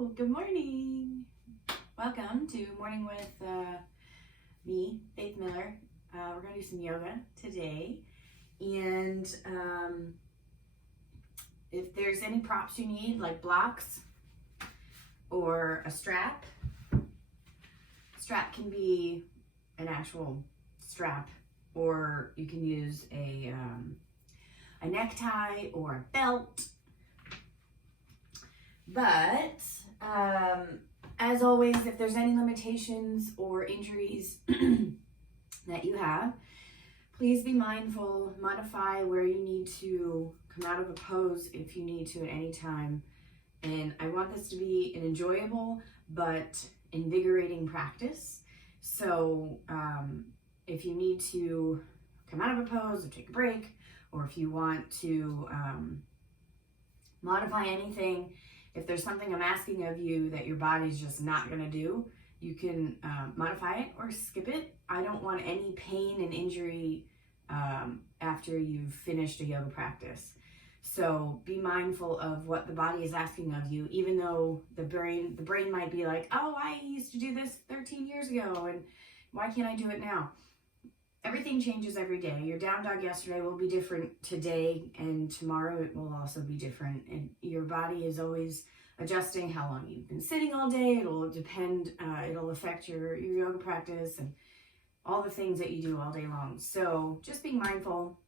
Hello, good morning. Welcome to Morning with me, Faith Miller. We're going to do some yoga today. And if there's any props you need, like blocks or a strap can be an actual strap, or you can use a necktie or a belt. But as always, if there's any limitations or injuries that you have, please be mindful, modify where you need to come out of a pose if you need to at any time. And I want this to be an enjoyable but invigorating practice. So if you need to come out of a pose or take a break, or if you want to modify anything, if there's something I'm asking of you that your body's just not going to do, you can modify it or skip it. I don't want any pain and injury after you've finished a yoga practice. So be mindful of what the body is asking of you, even though the brain might be like, oh, I used to do this 13 years ago, and why can't I do it now? Everything changes every day. Your down dog yesterday will be different today, and tomorrow it will also be different. And your body is always adjusting how long you've been sitting all day. It'll depend, it'll affect your yoga practice and all the things that you do all day long. So just be mindful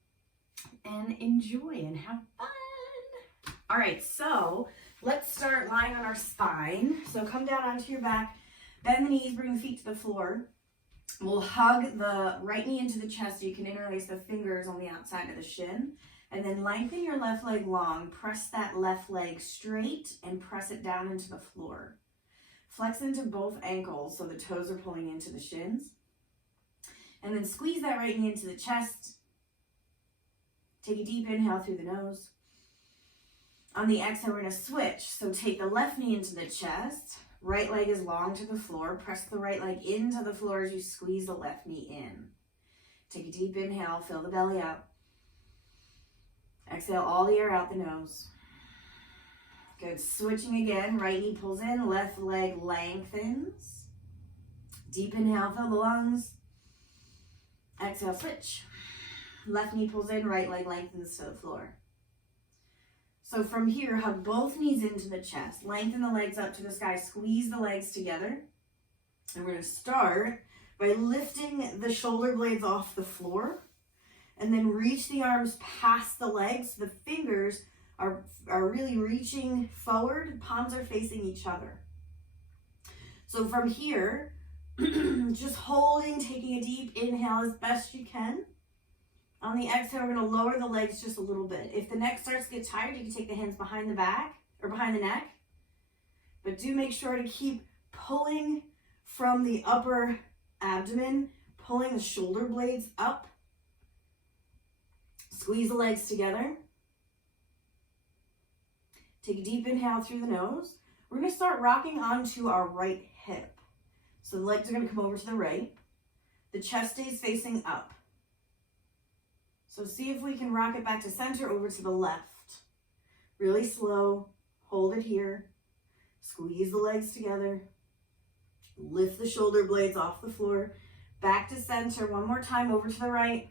and enjoy and have fun. All right, so let's start lying on our spine. So come down onto your back, bend the knees, bring the feet to the floor. We'll hug the right knee into the chest so you can interlace the fingers on the outside of the shin. And then lengthen your left leg long. Press that left leg straight and press it down into the floor. Flex into both ankles so the toes are pulling into the shins. And then squeeze that right knee into the chest. Take a deep inhale through the nose. On the exhale, we're going to switch. So take the left knee into the chest. Right leg is long to the floor. Press the right leg into the floor as you squeeze the left knee in. Take a deep inhale, fill the belly up. Exhale all the air out the nose. Good. Switching again. Right knee pulls in, left leg lengthens. Deep inhale, fill the lungs. Exhale, switch. Left knee pulls in, right leg lengthens to the floor. So from here, hug both knees into the chest. Lengthen the legs up to the sky. Squeeze the legs together. And we're going to start by lifting the shoulder blades off the floor. And then reach the arms past the legs. The fingers are really reaching forward. Palms are facing each other. So from here, just holding, taking a deep inhale as best you can. On the exhale, we're going to lower the legs just a little bit. If the neck starts to get tired, you can take the hands behind the back or behind the neck. But do make sure to keep pulling from the upper abdomen, pulling the shoulder blades up. Squeeze the legs together. Take a deep inhale through the nose. We're going to start rocking onto our right hip. So the legs are going to come over to the right. The chest stays facing up. So see if we can rock it back to center over to the left. Really slow. Hold it here. Squeeze the legs together. Lift the shoulder blades off the floor. Back to center. One more time over to the right.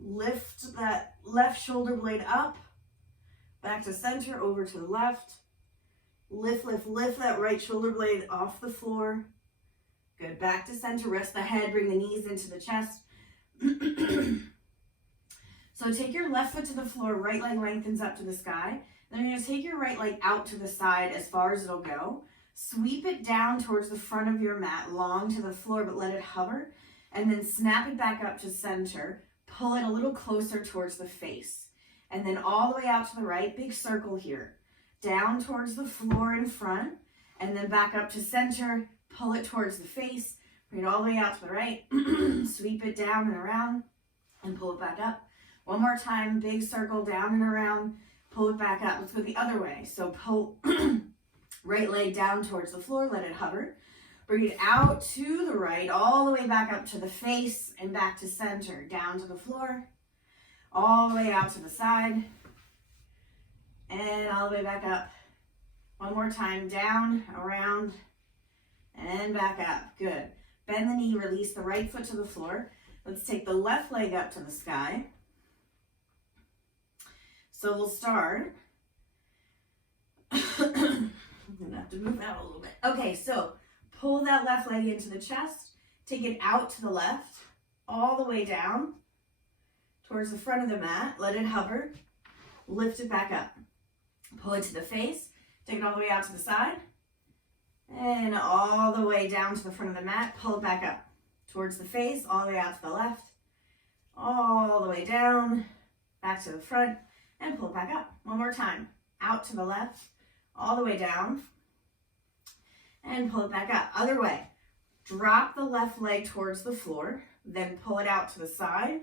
Lift that left shoulder blade up. Back to center, over to the left. Lift, lift, lift that right shoulder blade off the floor. Good. Back to center. Rest the head. Bring the knees into the chest. So take your left foot to the floor, right leg lengthens up to the sky. Then you're going to take your right leg out to the side as far as it'll go. Sweep it down towards the front of your mat, long to the floor, but let it hover. And then snap it back up to center. Pull it a little closer towards the face. And then all the way out to the right, big circle here. Down towards the floor in front. And then back up to center. Pull it towards the face. Bring it all the way out to the right. Sweep it down and around. And pull it back up. One more time, big circle down and around, pull it back up. Let's go the other way. So pull right leg down towards the floor, let it hover. Bring it out to the right, all the way back up to the face and back to center, down to the floor, all the way out to the side, and all the way back up One more time, down, around, and back up. Good. Bend the knee, release the right foot to the floor. Let's take the left leg up to the sky. So we'll start. I'm gonna have to move out a little bit. Okay, so pull that left leg into the chest. Take it out to the left, all the way down towards the front of the mat. Let it hover. Lift it back up. Pull it to the face. Take it all the way out to the side. And all the way down to the front of the mat. Pull it back up towards the face, all the way out to the left. All the way down, back to the front, and pull it back up. One more time. Out to the left, all the way down, and pull it back up. Other way. Drop the left leg towards the floor, then pull it out to the side,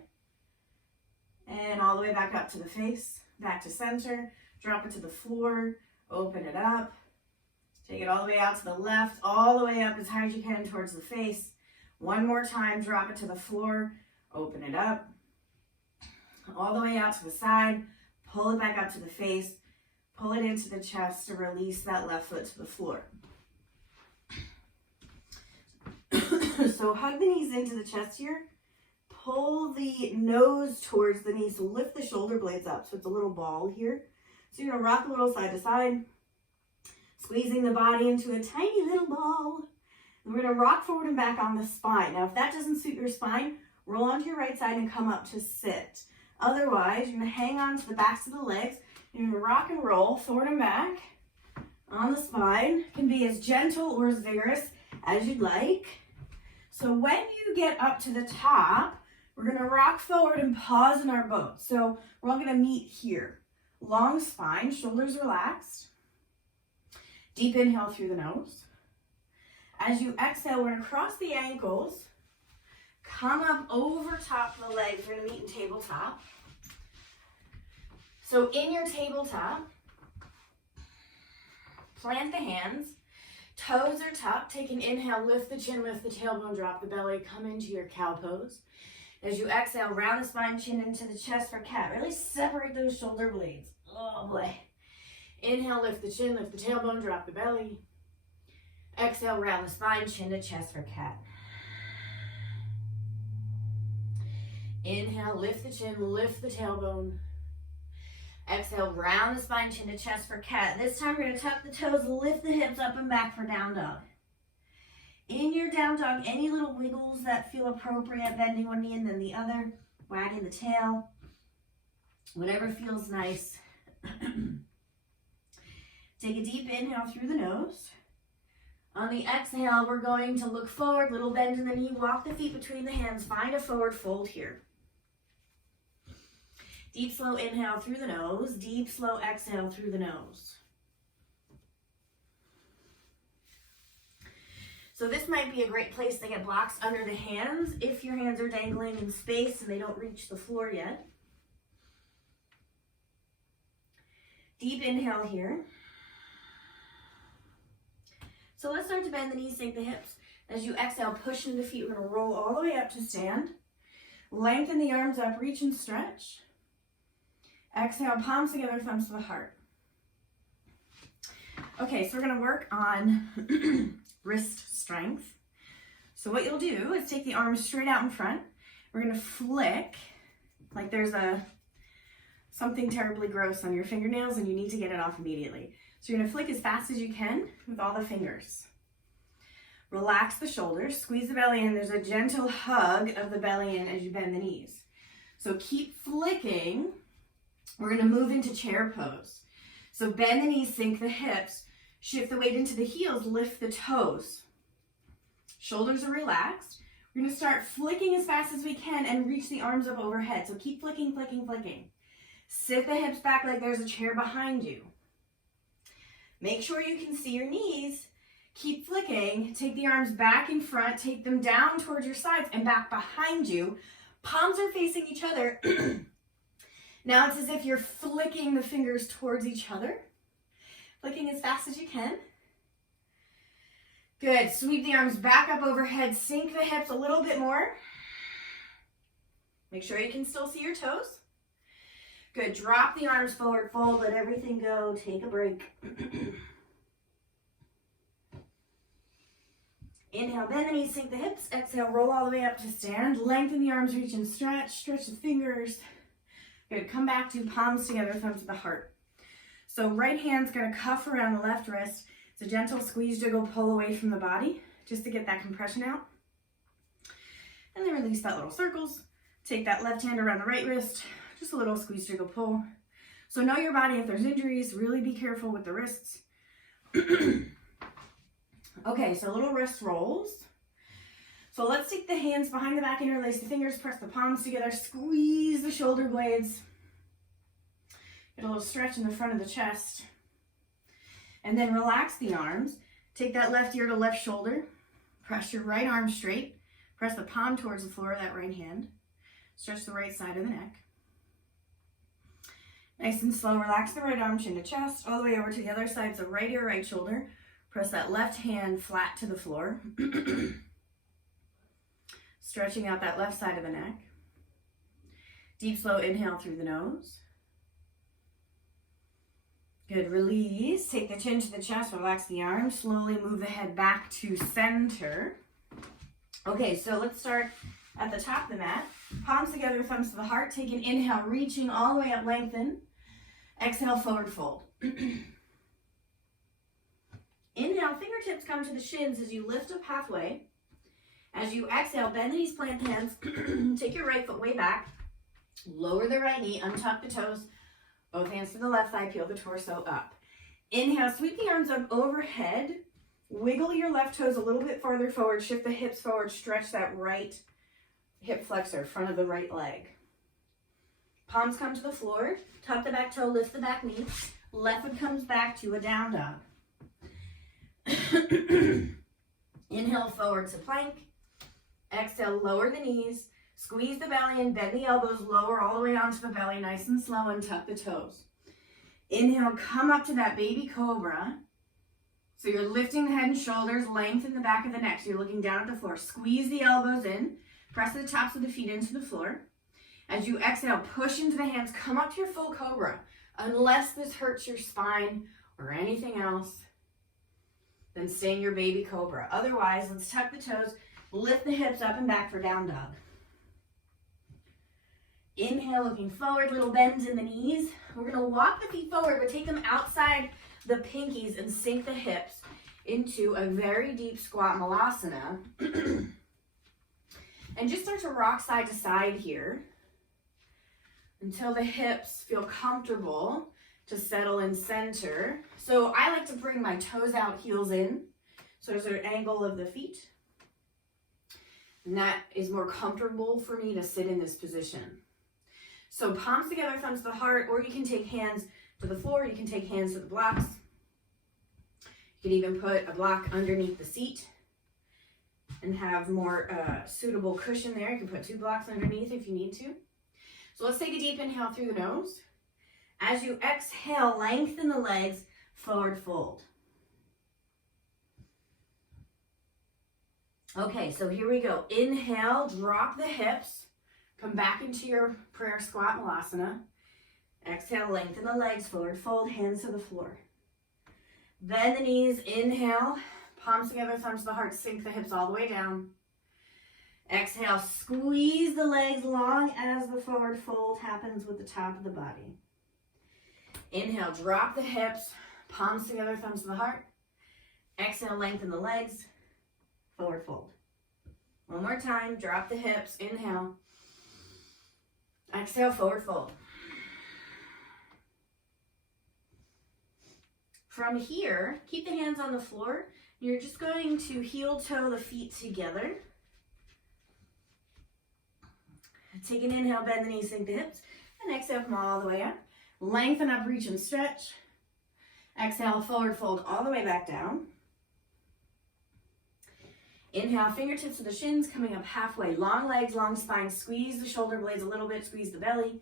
and all the way back up to the face, back to center. Drop it to the floor, open it up. Take it all the way out to the left, all the way up as high as you can towards the face. One more time, drop it to the floor, open it up. All the way out to the side, pull it back up to the face, pull it into the chest to release that left foot to the floor. So hug the knees into the chest here. Pull the nose towards the knee, so lift the shoulder blades up so it's a little ball here. So you're gonna rock a little side to side, squeezing the body into a tiny little ball. And we're gonna rock forward and back on the spine. Now, if that doesn't suit your spine, roll onto your right side and come up to sit. Otherwise, you're gonna hang on to the backs of the legs. You're gonna rock and roll forward and back on the spine. It can be as gentle or as vigorous as you'd like. So when you get up to the top, we're gonna rock forward and pause in our boat. So we're all gonna meet here. Long spine, shoulders relaxed. Deep inhale through the nose. As you exhale, we're gonna cross the ankles. Come up over top of the legs. We're gonna meet in tabletop. So in your tabletop, plant the hands. Toes are tucked. Take an inhale, lift the chin, lift the tailbone, drop the belly, come into your cow pose. As you exhale, round the spine, chin into the chest for cat. Really separate those shoulder blades. Oh boy. Inhale, lift the chin, lift the tailbone, drop the belly. Exhale, round the spine, chin to chest for cat. Inhale, lift the chin, lift the tailbone. Exhale, round the spine, chin to chest for cat. This time we're going to tuck the toes, lift the hips up and back for down dog. In your down dog, any little wiggles that feel appropriate, bending one knee and then the other, wagging the tail, whatever feels nice. Take a deep inhale through the nose. On the exhale, we're going to look forward, little bend in the knee, walk the feet between the hands, find a forward fold here. Deep, slow inhale through the nose, deep, slow exhale through the nose. So this might be a great place to get blocks under the hands if your hands are dangling in space and they don't reach the floor yet. Deep inhale here. So let's start to bend the knees, sink the hips. As you exhale, push into the feet. We're going to roll all the way up to stand. Lengthen the arms up, reach and stretch. Exhale, palms together, thumbs to the heart. Okay, so we're going to work on wrist strength. So what you'll do is take the arms straight out in front. We're going to flick like there's something terribly gross on your fingernails and you need to get it off immediately. So you're going to flick as fast as you can with all the fingers. Relax the shoulders, squeeze the belly in. There's a gentle hug of the belly in as you bend the knees. So keep flicking. We're going to move into chair pose. So bend the knees, sink the hips, shift the weight into the heels, lift the toes. Shoulders are relaxed. We're going to start flicking as fast as we can and reach the arms up overhead. So keep flicking, flicking, flicking. Sit the hips back like there's a chair behind you. Make sure you can see your knees. Keep flicking. Take the arms back in front. Take them down towards your sides and back behind you. Palms are facing each other. Now it's as if you're flicking the fingers towards each other. Flicking as fast as you can. Good. Sweep the arms back up overhead. Sink the hips a little bit more. Make sure you can still see your toes. Good. Drop the arms forward, fold, let everything go. Take a break. Inhale, bend the knees, sink the hips. Exhale, roll all the way up to stand. Lengthen the arms, reach and stretch. Stretch the fingers. Good. Come back to palms together, thumbs to the heart. So right hand's going to cuff around the left wrist. It's a gentle squeeze, jiggle, pull away from the body just to get that compression out. And then release that little circles. Take that left hand around the right wrist. Just a little squeeze, jiggle, pull. So know your body. If there's injuries, really be careful with the wrists. Okay, so little wrist rolls. So let's take the hands behind the back, interlace the fingers, press the palms together, squeeze the shoulder blades. Get a little stretch in the front of the chest. And then relax the arms. Take that left ear to left shoulder. Press your right arm straight. Press the palm towards the floor of that right hand. Stretch the right side of the neck. Nice and slow, relax the right arm, chin to chest, all the way over to the other side. So right ear, right shoulder. Press that left hand flat to the floor. Stretching out that left side of the neck. Deep, slow inhale through the nose. Good, release. Take the chin to the chest, relax the arms. Slowly move the head back to center. Okay, so let's start at the top of the mat. Palms together, thumbs to the heart. Take an inhale, reaching all the way up, lengthen. Exhale, forward fold. Inhale, fingertips come to the shins as you lift up halfway. As you exhale, bend the knees, plant the hands. Take your right foot way back. Lower the right knee, untuck the toes. Both hands to the left thigh, peel the torso up. Inhale, sweep the arms up overhead. Wiggle your left toes a little bit farther forward. Shift the hips forward. Stretch that right hip flexor, front of the right leg. Palms come to the floor. Tuck the back toe, lift the back knee. Left foot comes back to a down dog. Inhale, forward to plank. Exhale, lower the knees. Squeeze the belly and bend the elbows. Lower all the way onto the belly, nice and slow, and tuck the toes. Inhale, come up to that baby cobra. So you're lifting the head and shoulders, lengthen the back of the neck. So you're looking down at the floor. Squeeze the elbows in. Press the tops of the feet into the floor. As you exhale, push into the hands. Come up to your full cobra. Unless this hurts your spine or anything else, then stay in your baby cobra. Otherwise, let's tuck the toes, lift the hips up and back for down dog. Inhale, looking forward, little bends in the knees. We're gonna walk the feet forward, but take them outside the pinkies and sink the hips into a very deep squat malasana. And just start to rock side to side here until the hips feel comfortable to settle in center. So I like to bring my toes out, heels in. So there's an angle of the feet. And that is more comfortable for me to sit in this position. So palms together, thumbs to the heart, or you can take hands to the floor. You can take hands to the blocks. You can even put a block underneath the seat and have more suitable cushion there. You can put 2 blocks underneath if you need to. So let's take a deep inhale through the nose. As you exhale, lengthen the legs, forward fold. Okay, so here we go. Inhale, drop the hips. Come back into your prayer squat malasana. Exhale, lengthen the legs, forward fold, hands to the floor. Bend the knees, inhale. Palms together, thumbs to the heart, sink the hips all the way down. Exhale, squeeze the legs long as the forward fold happens with the top of the body. Inhale, drop the hips, palms together, thumbs to the heart. Exhale, lengthen the legs, forward fold. One more time, drop the hips, inhale. Exhale, forward fold. From here, keep the hands on the floor. You're just going to heel toe the feet together. Take an inhale, bend the knees, sink the hips, and exhale, come all the way up. Lengthen up, reach and stretch. Exhale, forward fold all the way back down. Inhale, fingertips to the shins, coming up halfway. Long legs, long spine. Squeeze the shoulder blades a little bit, squeeze the belly.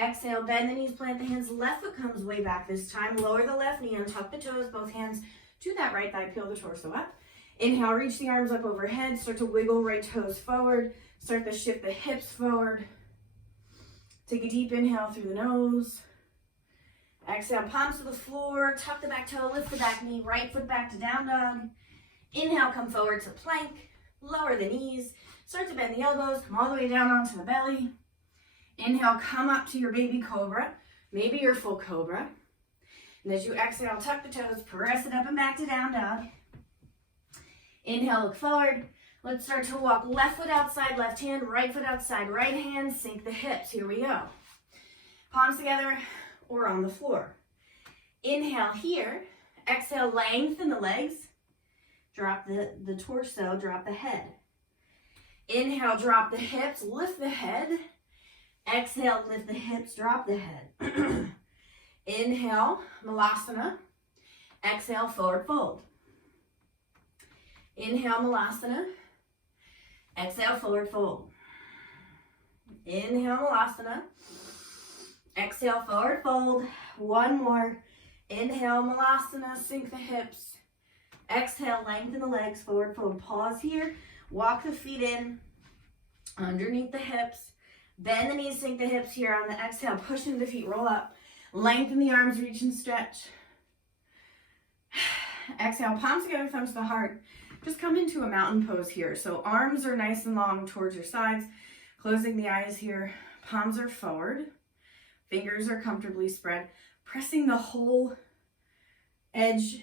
Exhale, bend the knees, plant the hands. Left foot comes way back this time. Lower the left knee, untuck the toes, both hands to that right thigh, peel the torso up. Inhale, reach the arms up overhead. Start to wiggle right toes forward. Start to shift the hips forward. Take a deep inhale through the nose. Exhale, palms to the floor. Tuck the back toe, lift the back knee. Right foot back to down dog. Inhale, come forward to plank, lower the knees, start to bend the elbows, come all the way down onto the belly. Inhale, come up to your baby cobra, maybe your full cobra. And as you exhale, tuck the toes, press it up and back to down dog. Inhale, look forward. Let's start to walk left foot outside, left hand, right foot outside, right hand, sink the hips. Here we go. Palms together or on the floor. Inhale here. Exhale, lengthen the legs. Drop the torso, drop the head. Inhale, drop the hips, lift the head. Exhale, lift the hips, drop the head. Inhale, Malasana. Exhale, forward fold. Inhale, Malasana. Exhale, forward fold. Inhale, Malasana. Exhale, forward fold. One more. Inhale, Malasana, sink the hips. Exhale, lengthen the legs, forward fold. Pause here. Walk the feet in underneath the hips. Bend the knees, sink the hips here. On the exhale, push into the feet, roll up. Lengthen the arms, reach and stretch. Exhale, palms together, thumbs to the heart. Just come into a mountain pose here. So arms are nice and long towards your sides. Closing the eyes here. Palms are forward. Fingers are comfortably spread. Pressing the whole edge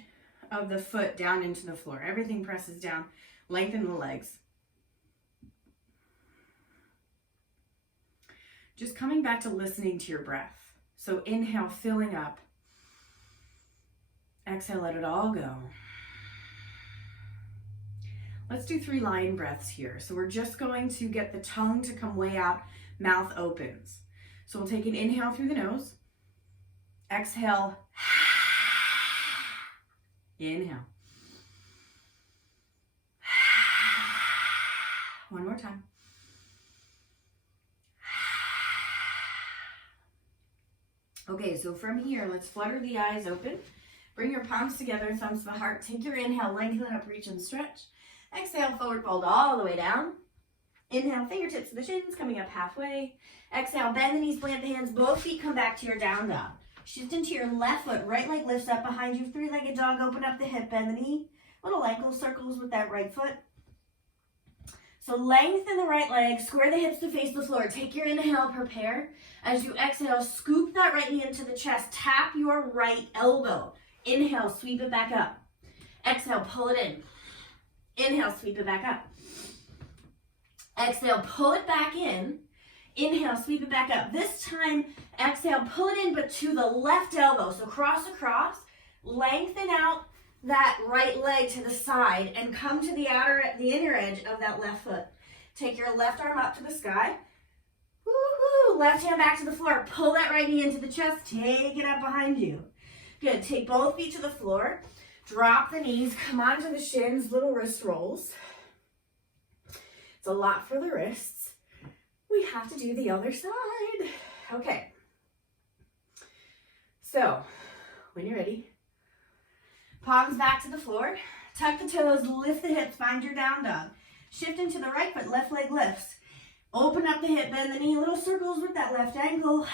of the foot down into the floor. Everything presses down. Lengthen the legs. Just coming back to listening to your breath. So inhale, filling up. Exhale, let it all go. Let's do 3 lion breaths here. So we're just going to get the tongue to come way out, mouth opens. So we'll take an inhale through the nose. Exhale. Inhale. One more time. Okay, so from here, let's flutter the eyes open. Bring your palms together, thumbs to the heart. Take your inhale, lengthen up, reach and stretch. Exhale, forward fold all the way down. Inhale, fingertips to the shins, coming up halfway. Exhale, bend the knees, plant the hands. Both feet come back to your down dog. Shift into your left foot, right leg lifts up behind you. 3-legged dog, open up the hip, bend the knee. Little ankle circles with that right foot. So lengthen the right leg, square the hips to face the floor. Take your inhale, prepare. As you exhale, scoop that right knee into the chest. Tap your right elbow. Inhale, sweep it back up. Exhale, pull it in. Inhale, sweep it back up. Exhale, pull it back in. Inhale, sweep it back up. This time, exhale, pull it in, but to the left elbow. So cross across, lengthen out that right leg to the side and come to the inner edge of that left foot. Take your left arm up to the sky. Woo-hoo. Left hand back to the floor. Pull that right knee into the chest. Take it up behind you. Good. Take both feet to the floor. Drop the knees. Come onto the shins. Little wrist rolls. It's a lot for the wrists. We have to do the other side. Okay. So, when you're ready, palms back to the floor. Tuck the toes, lift the hips, find your down dog. Shift into the right foot, left leg lifts. Open up the hip, bend the knee, little circles with that left ankle.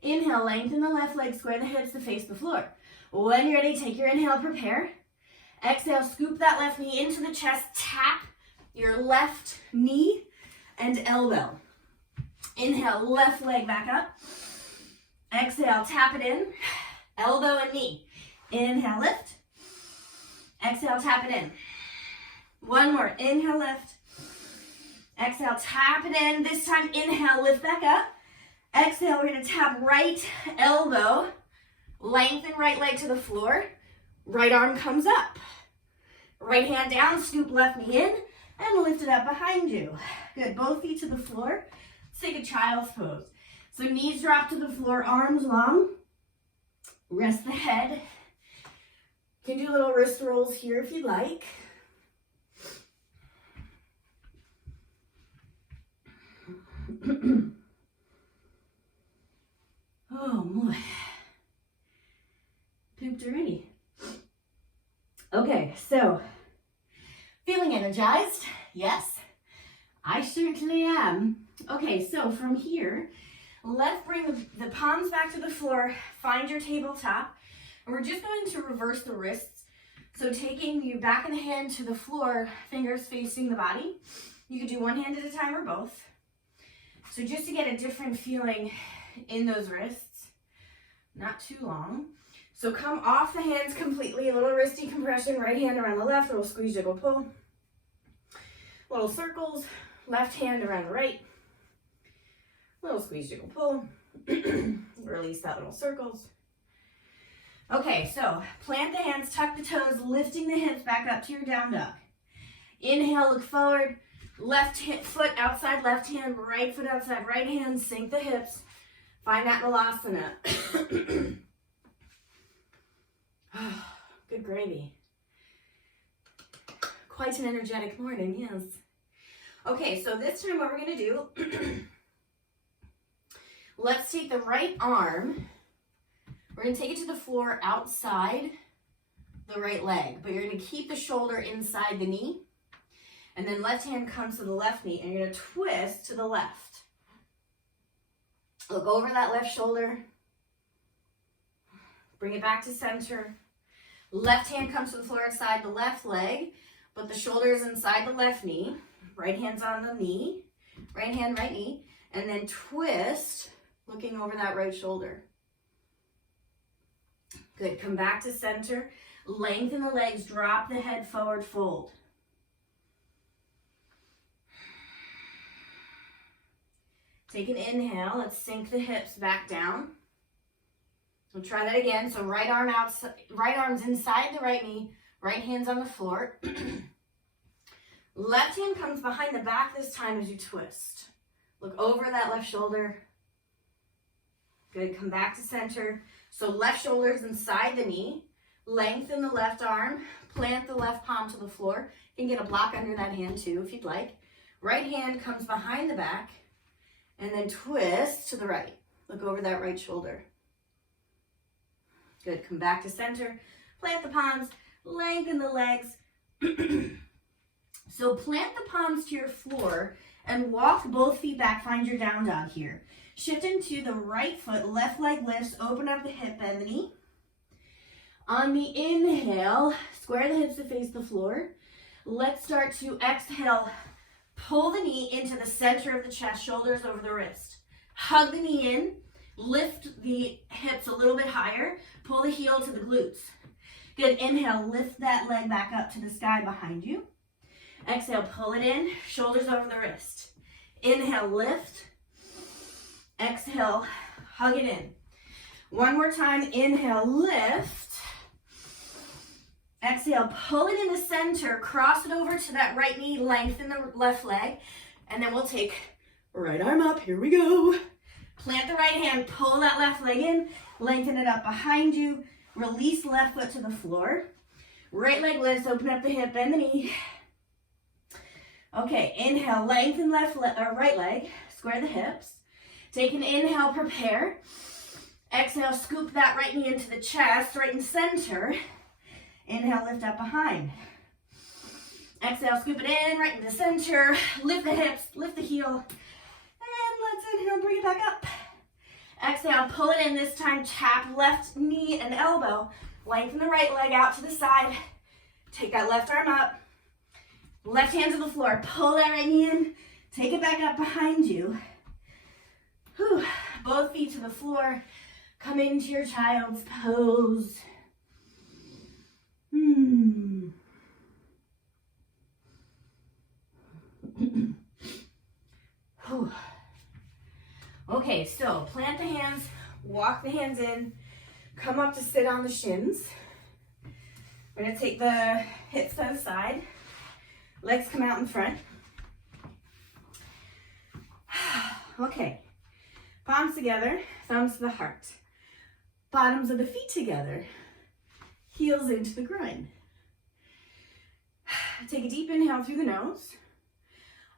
Inhale, lengthen the left leg, square the hips to face the floor. When you're ready, take your inhale, prepare. Exhale, scoop that left knee into the chest, tap your left knee and elbow. Inhale, left leg back up. Exhale, tap it in, elbow and knee. Inhale, lift. Exhale, tap it in. One more, inhale, lift. Exhale, tap it in. This time, inhale, lift back up. Exhale, we're gonna tap right elbow, lengthen right leg to the floor. Right arm comes up. Right hand down, scoop left knee in, and lift it up behind you. Good, both feet to the floor. Let's take a child's pose. So knees drop to the floor, arms long. Rest the head. You can do little wrist rolls here if you'd like. Oh boy. Pooped already. Okay, so feeling energized? Yes, I certainly am. Okay, so from here, Let's bring the palms back to the floor. Find your tabletop. And we're just going to reverse the wrists. So taking the back of the hand to the floor, fingers facing the body. You could do one hand at a time or both. So just to get a different feeling in those wrists. Not too long. So come off the hands completely. A little wrist decompression. Right hand around the left. Little squeeze, jiggle, pull. Little circles. Left hand around the right. Little squeeze, jiggle, pull. Release that little circles. Okay, so plant the hands, tuck the toes, lifting the hips back up to your down dog. Inhale, look forward. Left foot outside, left hand, right foot outside, right hand. Sink the hips. Find that Malasana. Good gravy. Quite an energetic morning, yes. Okay, so this time what we're going to do, let's take the right arm. We're going to take it to the floor outside the right leg, but you're going to keep the shoulder inside the knee. And then left hand comes to the left knee, and you're going to twist to the left. Look over that left shoulder. Bring it back to center. Left hand comes to the floor inside the left leg, but the shoulder is inside the left knee. Right hand's on the knee. Right hand, right knee. And then twist, looking over that right shoulder. Good. Come back to center. Lengthen the legs. Drop the head forward. Fold. Take an inhale. Let's sink the hips back down. We'll try that again. So right arm outside, right arm's inside the right knee. Right hand's on the floor. Left hand comes behind the back this time as you twist. Look over that left shoulder. Good. Come back to center. So left shoulder's inside the knee. Lengthen the left arm. Plant the left palm to the floor. You can get a block under that hand too if you'd like. Right hand comes behind the back. And then twist to the right. Look over that right shoulder. Good. Come back to center. Plant the palms. Lengthen the legs. So plant the palms to your floor and walk both feet back. Find your down dog here. Shift into the right foot, left leg lifts, open up the hip, bend the knee. On the inhale, square the hips to face the floor. Let's start to exhale. Pull the knee into the center of the chest, shoulders over the wrist. Hug the knee in, lift the hips a little bit higher, pull the heel to the glutes. Good, inhale, lift that leg back up to the sky behind you. Exhale, pull it in, shoulders over the wrist. Inhale, lift. Exhale, hug it in. One more time, inhale, lift. Exhale, pull it in the center, cross it over to that right knee, lengthen the left leg, and then we'll take right arm up, here we go. Plant the right hand, pull that left leg in, lengthen it up behind you, release left foot to the floor. Right leg lifts, open up the hip, bend the knee. Okay, inhale, lengthen right leg, square the hips. Take an inhale, prepare. Exhale, scoop that right knee into the chest, right in center. Inhale, lift up behind. Exhale, scoop it in, right in the center. Lift the hips, lift the heel. And let's inhale, bring it back up. Exhale, pull it in this time. Tap left knee and elbow. Lengthen the right leg out to the side. Take that left arm up. Left hand to the floor. Pull that right knee in. Take it back up behind you. Whew. Both feet to the floor. Come into your child's pose. Okay, so plant the hands, walk the hands in, come up to sit on the shins. We're going to take the hips to the side, legs come out in front. Okay, palms together, thumbs to the heart. Bottoms of the feet together, heels into the groin. Take a deep inhale through the nose.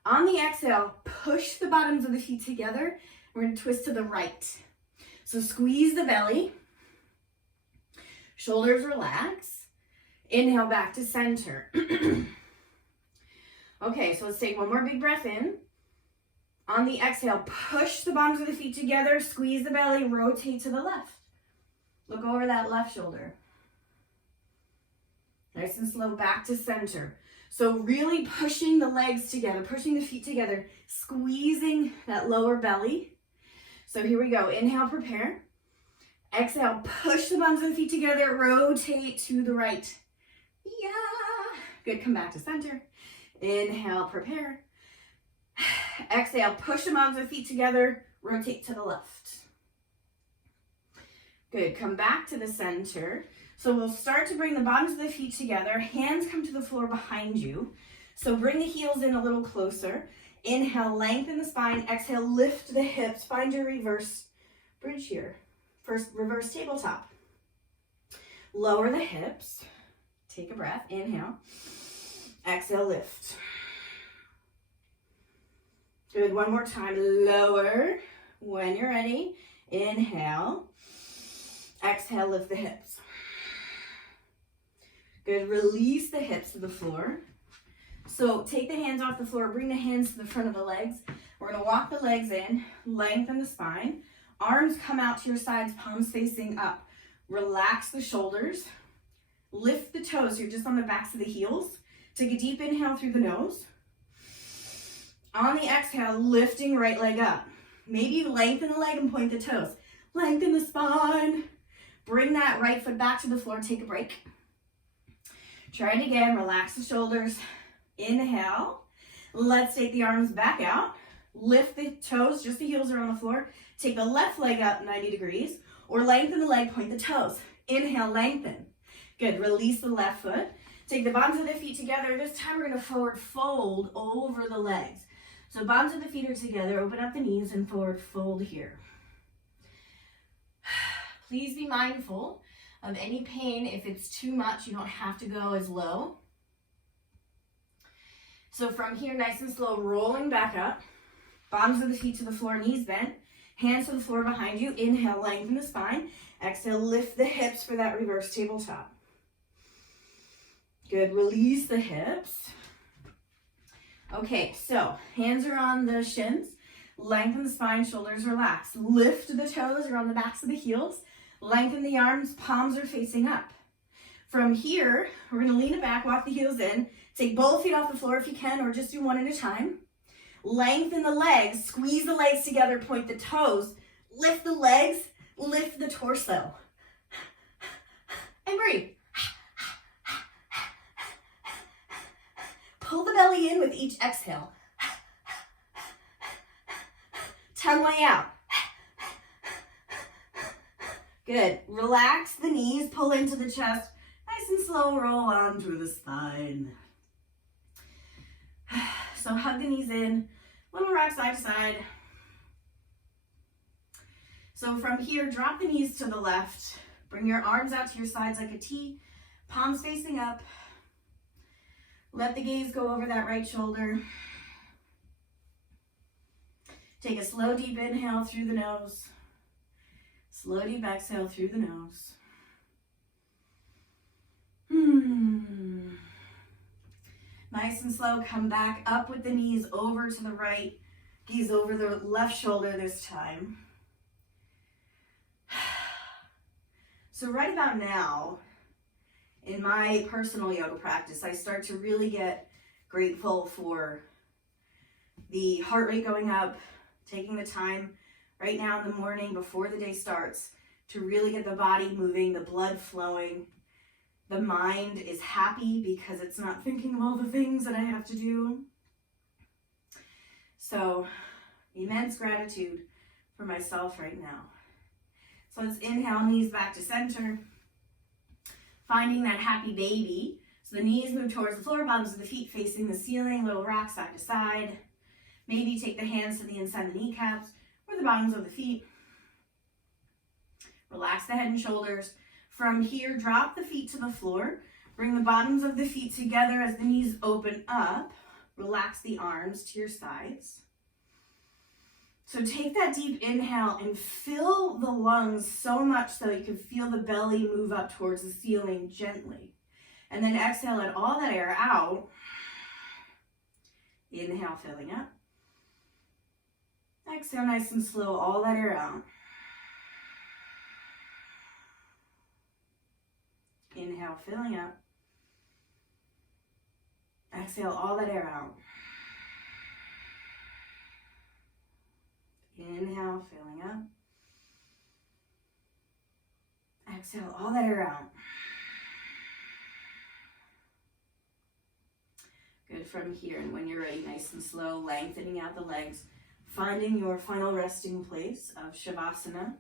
On the exhale, push the bottoms of the feet together. We're going to twist to the right. So squeeze the belly. Shoulders relax. Inhale back to center. Okay, so let's take one more big breath in. On the exhale, push the bottoms of the feet together, squeeze the belly, rotate to the left. Look over that left shoulder. Nice and slow, back to center. So really pushing the legs together, pushing the feet together, squeezing that lower belly. So here we go. Inhale, prepare. Exhale, push the bottoms of the feet together, rotate to the right. Yeah. Good, come back to center. Inhale, prepare. Exhale, push the bottoms of the feet together, rotate to the left. Good, come back to the center. So we'll start to bring the bottoms of the feet together, hands come to the floor behind you. So bring the heels in a little closer. Inhale, lengthen the spine. Exhale, lift the hips. Find your reverse bridge here. First, reverse tabletop. Lower the hips. Take a breath. Inhale. Exhale, lift. Good. One more time. Lower. When you're ready, inhale. Exhale, lift the hips. Good. Release the hips to the floor. So take the hands off the floor. Bring the hands to the front of the legs. We're going to walk the legs in. Lengthen the spine. Arms come out to your sides, palms facing up. Relax the shoulders. Lift the toes. You're just on the backs of the heels. Take a deep inhale through the nose. On the exhale, lifting right leg up. Maybe lengthen the leg and point the toes. Lengthen the spine. Bring that right foot back to the floor. Take a break. Try it again. Relax the shoulders. Inhale. Let's take the arms back out. Lift the toes. Just the heels are on the floor. Take the left leg up 90 degrees. Or lengthen the leg. Point the toes. Inhale. Lengthen. Good. Release the left foot. Take the bottoms of the feet together. This time we're going to forward fold over the legs. So bottoms of the feet are together. Open up the knees and forward fold here. Please be mindful of any pain. If it's too much, you don't have to go as low. So from here, nice and slow, rolling back up. Bottoms of the feet to the floor, knees bent. Hands to the floor behind you. Inhale, lengthen the spine. Exhale, lift the hips for that reverse tabletop. Good, release the hips. Okay, so hands are on the shins. Lengthen the spine, shoulders relax. Lift the toes, you're on the backs of the heels. Lengthen the arms, palms are facing up. From here, we're gonna lean it back, walk the heels in. Take both feet off the floor if you can, or just do one at a time. Lengthen the legs, squeeze the legs together, point the toes. Lift the legs, lift the torso. And breathe. Pull the belly in with each exhale. Tongue way out. Good. Relax the knees, pull into the chest. Nice and slow, roll onto the spine. So hug the knees in, little rock side to side. So from here, drop the knees to the left. Bring your arms out to your sides like a T, palms facing up. Let the gaze go over that right shoulder. Take a slow, deep inhale through the nose. Slow, deep exhale through the nose. Nice and slow, come back up with the knees over to the right. Gaze over the left shoulder this time. So right about now, in my personal yoga practice, I start to really get grateful for the heart rate going up, taking the time right now in the morning before the day starts to really get the body moving, the blood flowing. The mind is happy because it's not thinking of all the things that I have to do. So, immense gratitude for myself right now. So let's inhale, knees back to center. Finding that happy baby. So the knees move towards the floor, bottoms of the feet facing the ceiling, little rock side to side. Maybe take the hands to the inside of the kneecaps or the bottoms of the feet. Relax the head and shoulders. From here, drop the feet to the floor. Bring the bottoms of the feet together as the knees open up. Relax the arms to your sides. So take that deep inhale and fill the lungs so much so you can feel the belly move up towards the ceiling gently. And then exhale, let all that air out. Inhale, filling up. Exhale nice and slow, all that air out. Inhale, filling up. Exhale all that air out. Inhale, filling up. Exhale all that air out. Good. From here, and when you're ready, nice and slow, lengthening out the legs, finding your final resting place of Shavasana,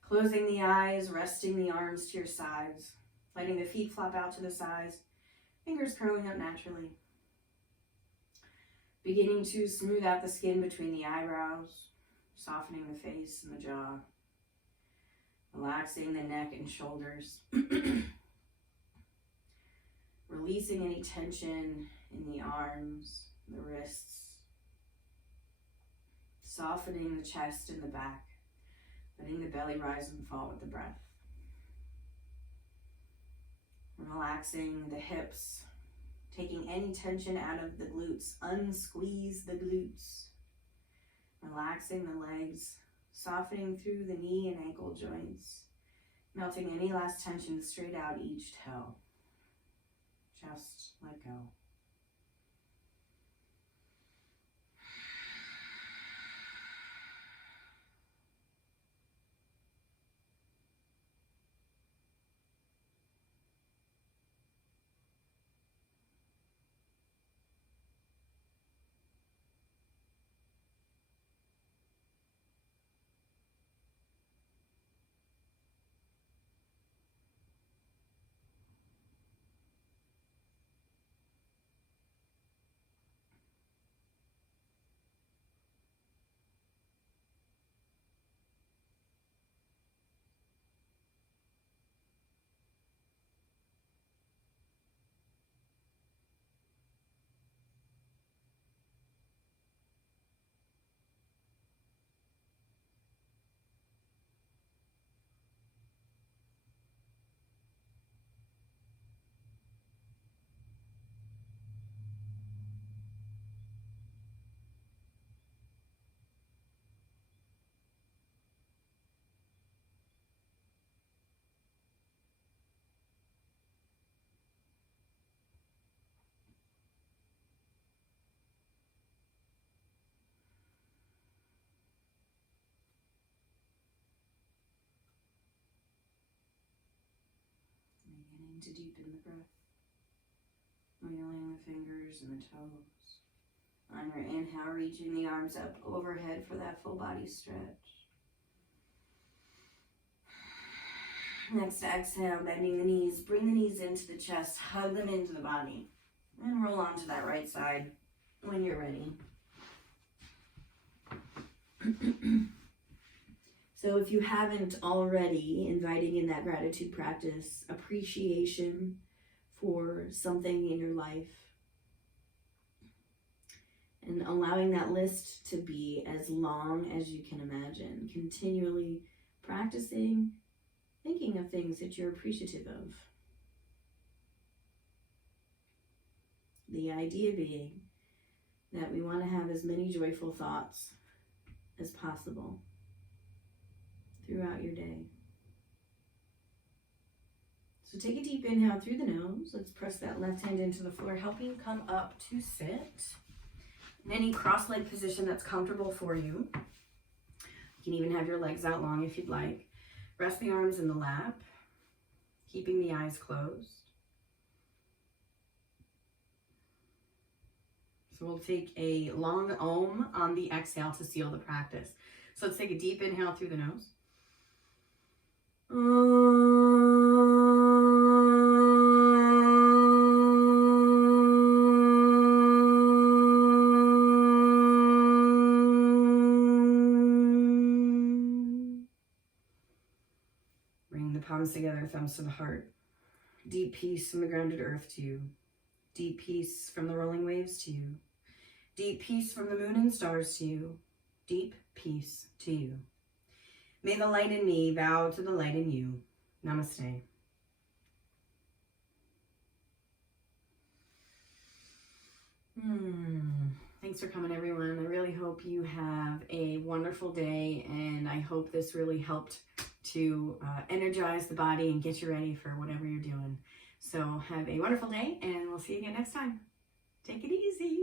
closing the eyes, resting the arms to your sides, letting the feet flop out to the sides, fingers curling up naturally. Beginning to smooth out the skin between the eyebrows, softening the face and the jaw, relaxing the neck and shoulders, releasing any tension in the arms, the wrists, softening the chest and the back, letting the belly rise and fall with the breath. Relaxing the hips, taking any tension out of the glutes, unsqueeze the glutes. Relaxing the legs, softening through the knee and ankle joints, melting any last tension straight out each toe. Just let go. Beginning to deepen the breath, wiggling the fingers and the toes. On your inhale, reaching the arms up overhead for that full body stretch. Next exhale, bending the knees, bring the knees into the chest, hug them into the body, and roll onto that right side when you're ready. So if you haven't already, inviting in that gratitude practice, appreciation for something in your life, and allowing that list to be as long as you can imagine, continually practicing, thinking of things that you're appreciative of. The idea being that we want to have as many joyful thoughts as possible throughout your day. So take a deep inhale through the nose. Let's press that left hand into the floor, helping you come up to sit in any cross-legged position that's comfortable for you. You can even have your legs out long if you'd like. Rest the arms in the lap, keeping the eyes closed. So we'll take a long Om on the exhale to seal the practice. So let's take a deep inhale through the nose. Bring the palms together, thumbs to the heart. Deep peace from the grounded earth to you. Deep peace from the rolling waves to you. Deep peace from the moon and stars to you. Deep peace to you. May the light in me bow to the light in you. Namaste. Thanks for coming, everyone. I really hope you have a wonderful day, and I hope this really helped to energize the body and get you ready for whatever you're doing. So have a wonderful day, and we'll see you again next time. Take it easy.